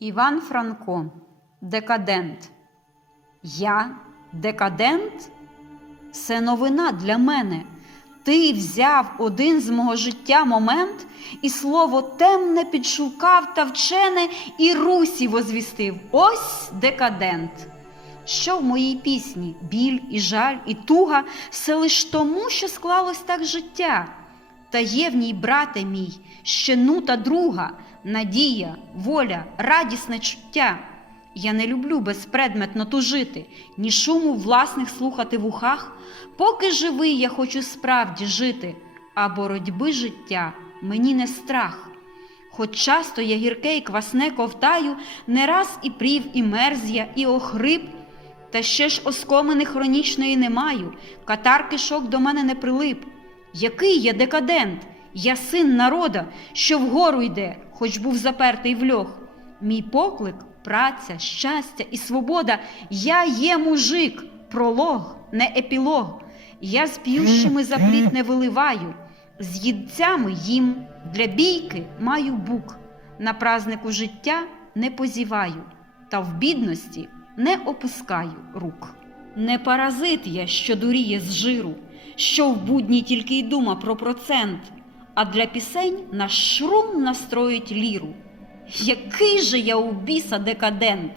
Іван Франко Декадент. Я декадент? Це новина для мене. Ти взяв один з мого життя момент, і слово темне підшукав та вчене, і русі возвістив. Ось декадент. Що в моїй пісні біль і жаль, і туга, все лиш тому, що склалось так життя. Та брате мій, ще нута друга, надія, воля, радісне чуття. Я не люблю безпредметно тужити, ні шуму власних слухати в ухах. Поки живий, я хочу справді жити, а боротьби життя мені не страх. Хоч часто я гірке і квасне ковтаю, не раз і прів, і мерз я, і охрип, та ще ж оскомини хронічної не маю, катар кишок до мене не прилип. Який я декадент, я син народа, що вгору йде, хоч був запертий в льох. Мій поклик, праця, щастя і свобода, я є мужик, пролог, не епілог. Я з п'ющими запліт не виливаю, з їдцями їм для бійки маю бук. На празнику життя не позіваю, та в бідності не опускаю рук. Не паразит я, що дуріє з жиру, що в будні тільки й дума про процент, а для пісень на шрум настроїть ліру. Який же я у біса декадент!